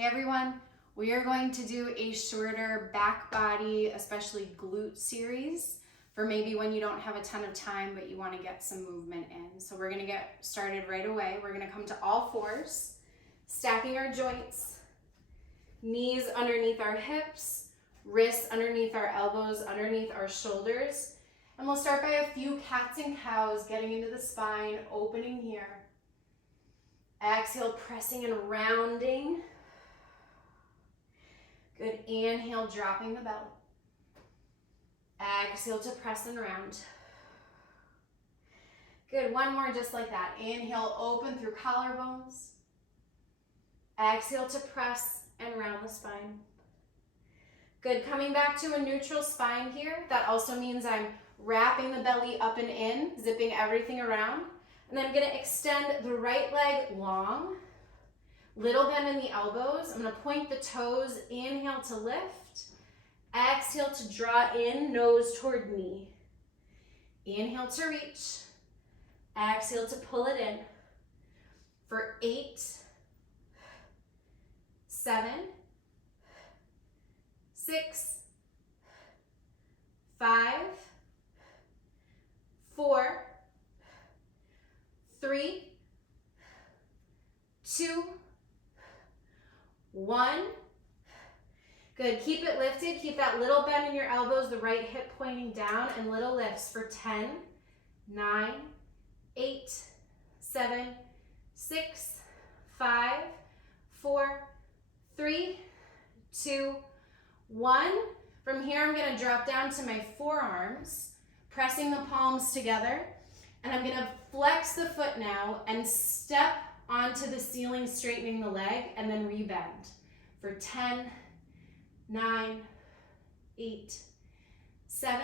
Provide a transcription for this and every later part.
Hey everyone, we are going to do a shorter back body, especially glute series for maybe when you don't have a ton of time but you want to get some movement in. So we're going to get started right away. We're going to come to all fours, stacking our joints, knees underneath our hips, wrists underneath our elbows, underneath our shoulders. And we'll start by a few cats and cows, getting into the spine, opening here. Exhale, pressing and rounding. Good, inhale, dropping the belly. Exhale to press and round. Good, one more just like that. Inhale, open through collarbones. Exhale to press and round the spine. Good, coming back to a neutral spine here. That also means I'm wrapping the belly up and in, zipping everything around. And then I'm gonna extend the right leg long. Little bend in the elbows. I'm going to point the toes. Inhale to lift. Exhale to draw in, nose toward knee. Inhale to reach. Exhale to pull it in. For 8, 7, 6, 5, 4, 3, 2, 1. Good, keep it lifted. Keep that little bend in your elbows, the right hip pointing down, and little lifts for 10, 9, 8, 7, 6, 5, 4, 3, 2, 1. From here, I'm gonna drop down to my forearms, pressing the palms together, and I'm gonna flex the foot now and step onto the ceiling, straightening the leg, and then rebend for 10, 9, 8, 7,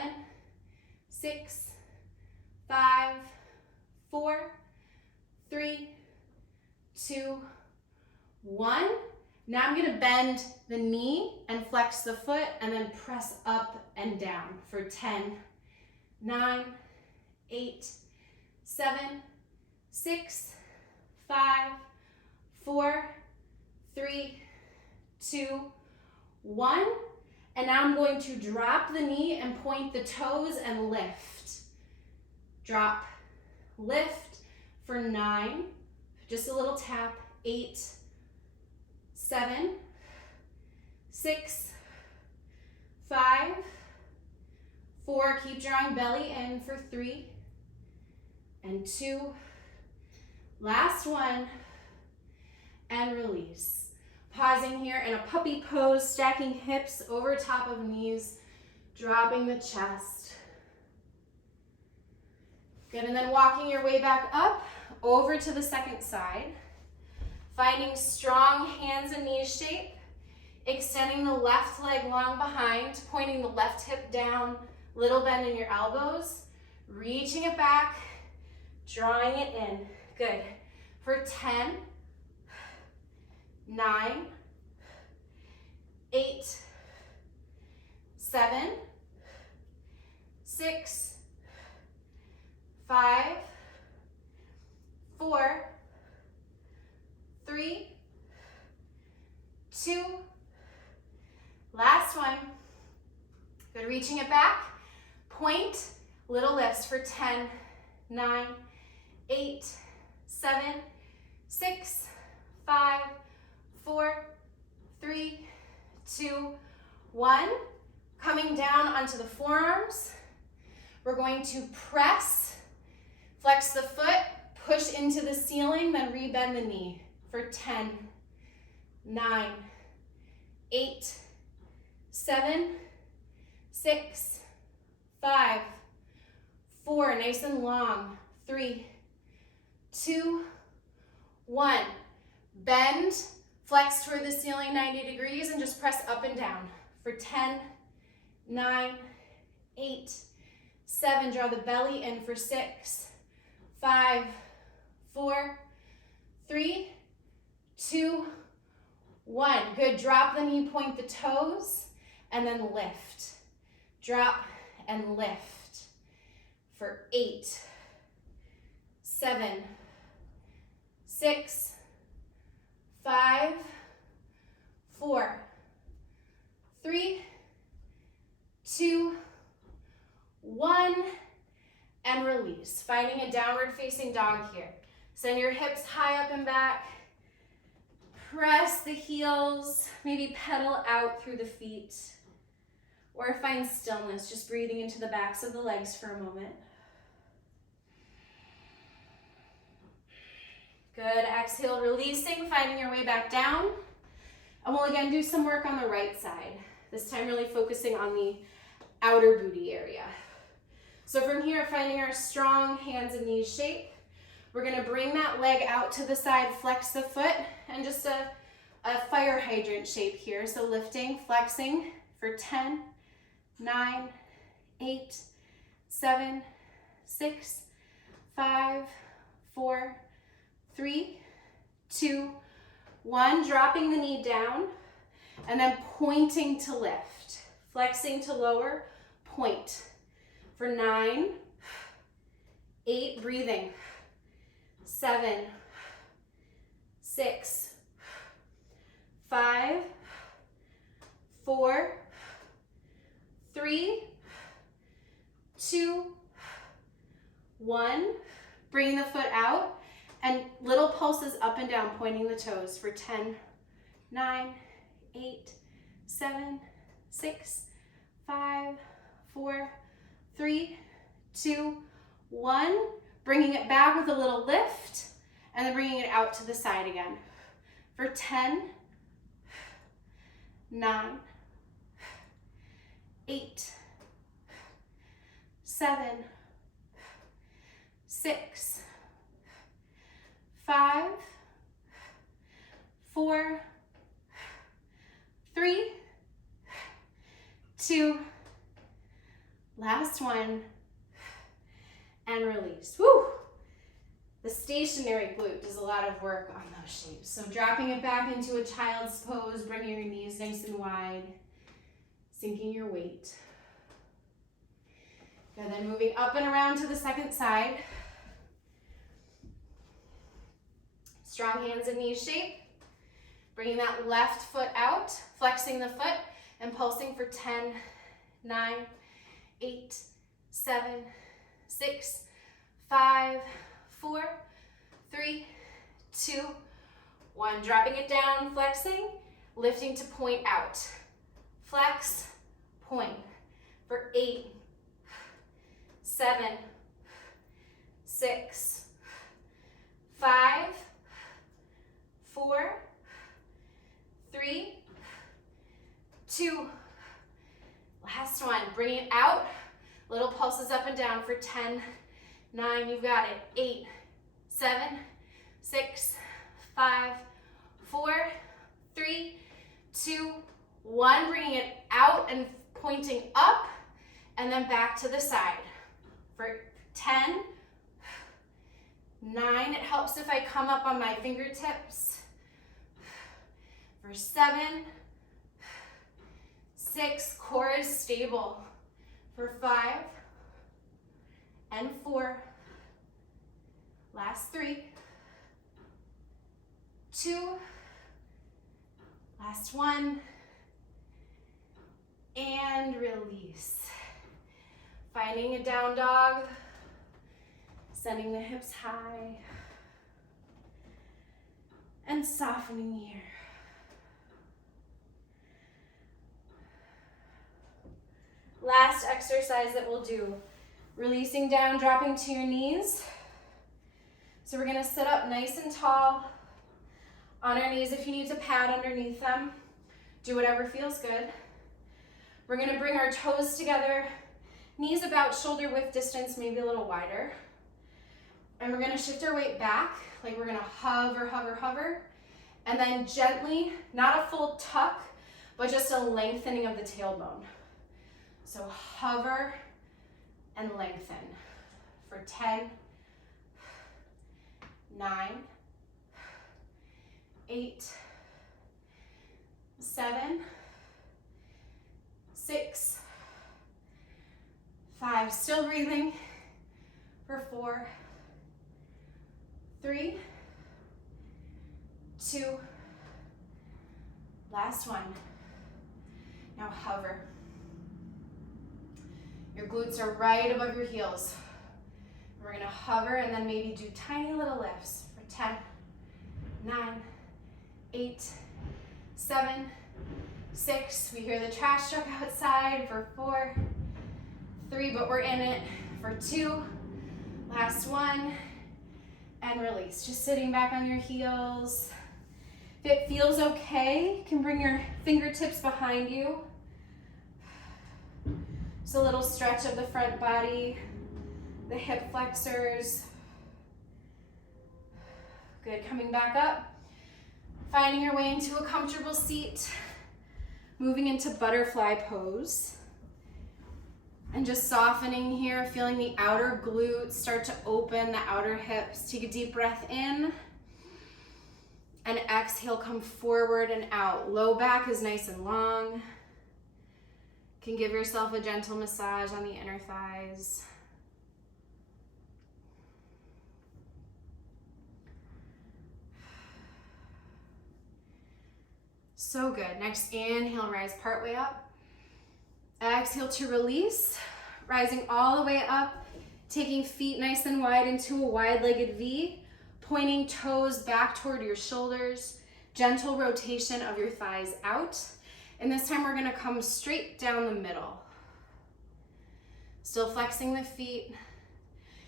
6, 5, 4, 3, 2, 1. Now I'm gonna bend the knee and flex the foot and then press up and down for 10, 9, 8, 7, 6, 5, 4, 3, 2, 1. And now I'm going to drop the knee and point the toes and lift. Drop, lift for 9. Just a little tap. 8, 7, 6, 5, 4. Keep drawing belly in for 3 and 2. Last one, and release. Pausing here in a puppy pose, stacking hips over top of knees, dropping the chest. Good, and then walking your way back up, over to the second side. Finding strong hands and knees shape, extending the left leg long behind, pointing the left hip down, little bend in your elbows, reaching it back, drawing it in. Good. For 10, 9, 8, 7, 6, 5, 4, 3, 2. Last one. Good, reaching it back. Point, little lifts for 10, 9, 8, 7, 6, 5, 4, 3, 2, 1. Coming down onto the forearms. We're going to press, flex the foot, push into the ceiling, then rebend the knee for 10, 9, 8, 7, 6, 5, 4. Nice and long. 3, 2, 1. Bend, flex toward the ceiling 90 degrees and just press up and down for 10, 9, 8, 7. Draw the belly in for 6, 5, 4, 3, 2, 1. Good, drop the knee, point the toes, and then lift. Drop and lift for 8, 7, 6, 5, release. Finding a downward facing dog here. Send your hips high up and back. Press the heels, maybe pedal out through the feet. Or find stillness, just breathing into the backs of the legs for a moment. Good, exhale, releasing, finding your way back down. And we'll again do some work on the right side. This time really focusing on the outer booty area. So from here, finding our strong hands and knees shape. We're gonna bring that leg out to the side, flex the foot, and just a fire hydrant shape here. So lifting, flexing for 10, 9, 8, 7, 6, 5, 4, 3, 2, 1. Dropping the knee down and then pointing to lift. Flexing to lower, point. For 9, 8, breathing. 7, 6, 5, 4, 3, 2, 1. Bringing the foot out and little pulses up and down, pointing the toes for 10, 9, 8, 7, 6, 5, 4, 3, 2, 1. Bringing it back with a little lift and then bringing it out to the side again for 10, 9, 8, 7, 6, 5, 4, 3, 2, last one, and release. Woo! The stationary glute does a lot of work on those shapes. So dropping it back into a child's pose, bringing your knees nice and wide, sinking your weight. And then moving up and around to the second side. Strong hands and knees shape. Bringing that left foot out, flexing the foot, and pulsing for 10, 9, 8, 7, 6, 5, 4, 3, 2, 1. Dropping it down, flexing, lifting to point out. Flex, point for 8, 7, 6, 5, 4, 3, 2, last one. Bring it out. Little pulses up and down for 10, 9, you've got it. 8, 7, 6, 5, 4, 3, 2, 1. Bringing it out and pointing up and then back to the side for 10, 9. It helps if I come up on my fingertips. For 7, 6, core is stable. For 5 and 4, last 3, 2, last 1, and release. Finding a down dog, sending the hips high, and softening here. Last exercise that we'll do, releasing down, dropping to your knees. So we're gonna sit up nice and tall on our knees. If you need to pad underneath them, do whatever feels good. We're gonna bring our toes together, knees about shoulder width distance, maybe a little wider. And we're gonna shift our weight back, like we're gonna hover, hover, hover. And then gently, not a full tuck, but just a lengthening of the tailbone. So hover and lengthen for 10, 9, 8, 7, 6, 5, still breathing, for 4, 3, 2, last one. Now hover. Your glutes are right above your heels. We're gonna hover and then maybe do tiny little lifts for 10, 9, 8, 7, 6. We hear the trash truck outside for 4, 3, but we're in it for 2. Last 1, and release. Just sitting back on your heels. If it feels okay, you can bring your fingertips behind you. Just a little stretch of the front body, the hip flexors. Good, coming back up. Finding your way into a comfortable seat. Moving into butterfly pose. And just softening here, feeling the outer glutes start to open, the outer hips. Take a deep breath in. And exhale, come forward and out. Low back is nice and long. You can give yourself a gentle massage on the inner thighs. So good. Next, inhale, rise partway up. Exhale to release, rising all the way up, taking feet nice and wide into a wide-legged V, pointing toes back toward your shoulders, gentle rotation of your thighs out. And this time we're gonna come straight down the middle. Still flexing the feet.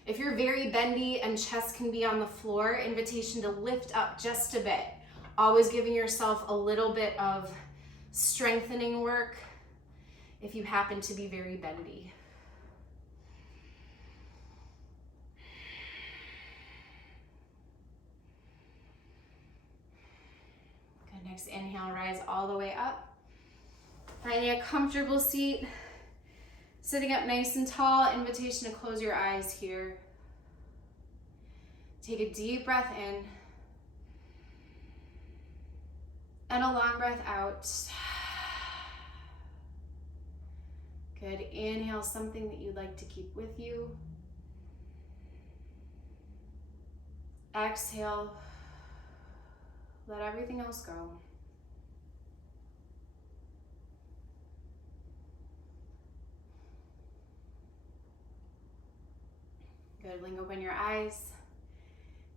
If you're very bendy and chest can be on the floor, invitation to lift up just a bit. Always giving yourself a little bit of strengthening work if you happen to be very bendy. Good, next inhale, rise all the way up. Finding a comfortable seat, sitting up nice and tall, invitation to close your eyes here. Take a deep breath in and a long breath out. Good, inhale something that you'd like to keep with you. Exhale, let everything else go. Good, link open your eyes.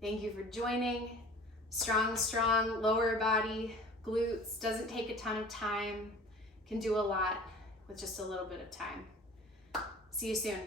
Thank you for joining. Strong, strong lower body, glutes. Doesn't take a ton of time. Can do a lot with just a little bit of time. See you soon.